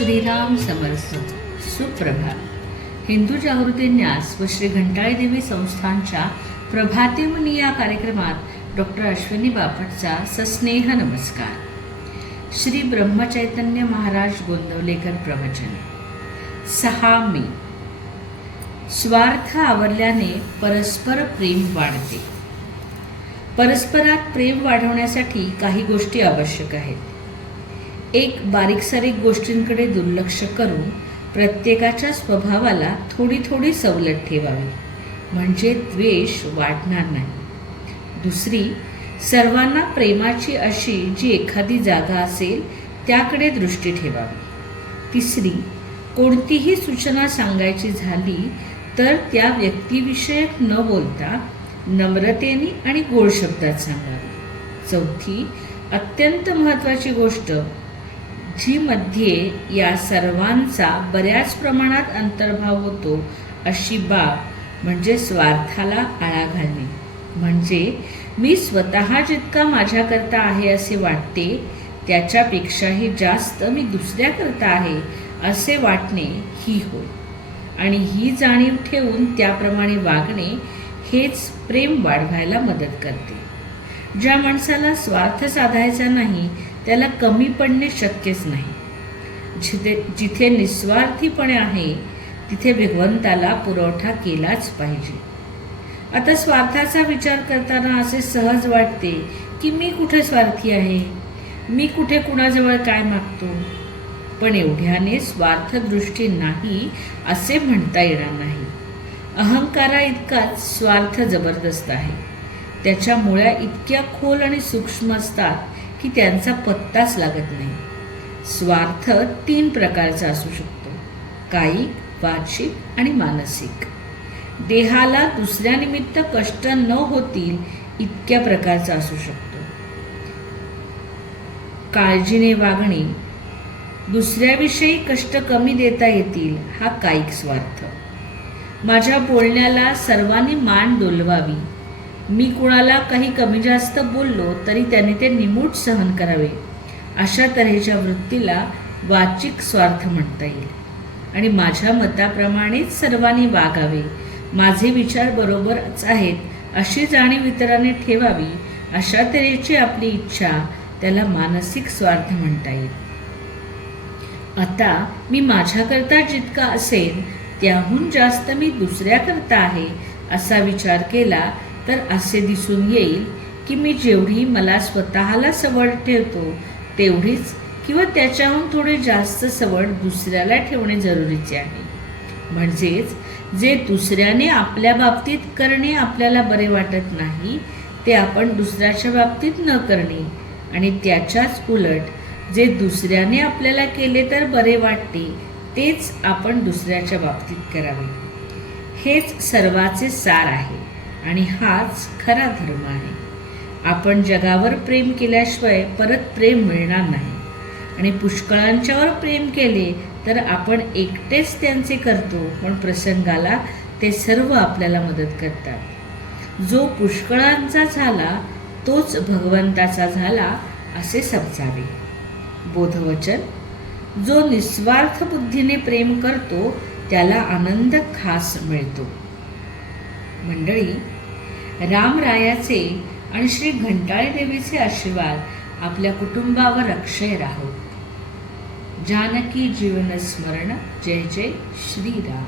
श्रीराम समर्थ. सुप्रभात. हिंदू जागृती न्यास व श्री घंटाळी देवी संस्थानच्या प्रभातेमनी या कार्यक्रमात डॉक्टर अश्विनी बापटचा सस्नेह नमस्कार. श्री ब्रह्मचैतन्य महाराज गोंदवलेकर प्रवचन. 6 मे. स्वार्थ आवरल्याने परस्पर प्रेम वाढते. परस्परात प्रेम वाढवण्यासाठी काही गोष्टी आवश्यक आहेत. एक बारीक-सारीक गोष्टींकडे दुर्लक्ष करून प्रत्येकाच्या स्वभावाला थोडी थोडी सवलत ठेवावी, म्हणजे द्वेष वाढणार नाही. दुसरी, सर्वांना प्रेमाची अशी जी एखादी जागा असेल त्याकडे दृष्टी ठेवावी. तिसरी, कोणतीही सूचना सांगायची झाली तर त्या व्यक्तिविषयक न बोलता नम्रतेने आणि गोड शब्दात सांगावी. चौथी, अत्यंत महत्त्वाची गोष्ट जी मध्ये या सर्वांचा बऱ्याच प्रमाणात अंतर्भाव होतो अशी बाब म्हणजे स्वार्थाला आळा घालणे. म्हणजे मी स्वतः जितका माझ्याकरता आहे असे वाटते त्याच्यापेक्षाही जास्त मी दुसऱ्याकरता आहे असे वाटणे ही होय. आणि ही जाणीव ठेवून त्याप्रमाणे वागणे हेच प्रेम वाढवायला मदत करते. ज्या माणसाला स्वार्थ साधायचा नाही त्याला कमी पडणे शक्यच नाही. जिथे निस्वार्थीपणे आहे तिथे भगवंताला पुरवठा केलाच पाहिजे. आता स्वार्थाचा विचार करताना असे सहज वाटते की मी कुठे स्वार्थी आहे, मी कुठे कुणाजवळ काय मागतो. पण एवढ्याने स्वार्थदृष्टी नाही असे म्हणता येणार नाही. अहंकारा इतकाच स्वार्थ जबरदस्त आहे. त्याच्या मुळ्या इतक्या खोल आणि सूक्ष्म असतात की त्यांचा पत्ताच लागत नाही. स्वार्थ 3 प्रकारचा असू शकतो: कायिक, वाचिक आणि मानसिक. देहाला दुसऱ्यानिमित्त कष्ट न होतील इतक्या प्रकारचा असू शकतो. काळजीने वागणे, दुसऱ्याविषयी कष्ट कमी देता येतील हा कायिक स्वार्थ. माझ्या बोलण्याला सर्वांनी मान डोलवावी, मी कुणाला काही कमी जास्त बोललो तरी त्याने ते निमूट सहन करावे, अशा तऱ्हेच्या वृत्तीला वाचिक स्वार्थ म्हणता येईल. आणि माझ्या मताप्रमाणेच सर्वांनी वागावे, माझे विचार बरोबरच आहेत अशी जाणीव इतरांनी ठेवावी, अशा तऱ्हेची आपली इच्छा, त्याला मानसिक स्वार्थ म्हणता येईल. आता मी माझ्याकरता जितका असेल त्याहून जास्त मी दुसऱ्याकरता आहे असा विचार केला तर असे दिसून येईल की मी जेवढी मला स्वतःला सवड ठेवतो तेवढीच किंवा त्याच्याहून थोडे जास्त सवड दुसऱ्याला ठेवणे जरुरीचे आहे. म्हणजेच जे दुसऱ्याने आपल्या बाबतीत करणे आपल्याला बरे वाटत नाही ते आपण दुसऱ्याच्या बाबतीत न करणे, आणि त्याच्याच उलट जे दुसऱ्याने आपल्याला केले तर बरे वाटते तेच आपण दुसऱ्याच्या बाबतीत करावे. हेच सर्वाचे सार आहे आणि हाच खरा धर्म आहे. आपण जगावर प्रेम केल्याशिवाय परत प्रेम मिळणार नाही, आणि पुष्कळांच्यावर प्रेम केले तर आपण एकटेच त्यांचे करतो, पण प्रसंगाला ते सर्व आपल्याला मदत करतात. जो पुष्कळांचा झाला तोच भगवंताचा झाला असे समजावे. बोधवचन. जो निस्वार्थ बुद्धीने प्रेम करतो त्याला आनंद खास मिळतो. मंडळी, रामरायाचे आणि श्री घंटाळी देवीचे आशीर्वाद आपल्या कुटुंबावर अक्षय राहो. जानकी जीवन स्मरण. जय जय श्रीराम.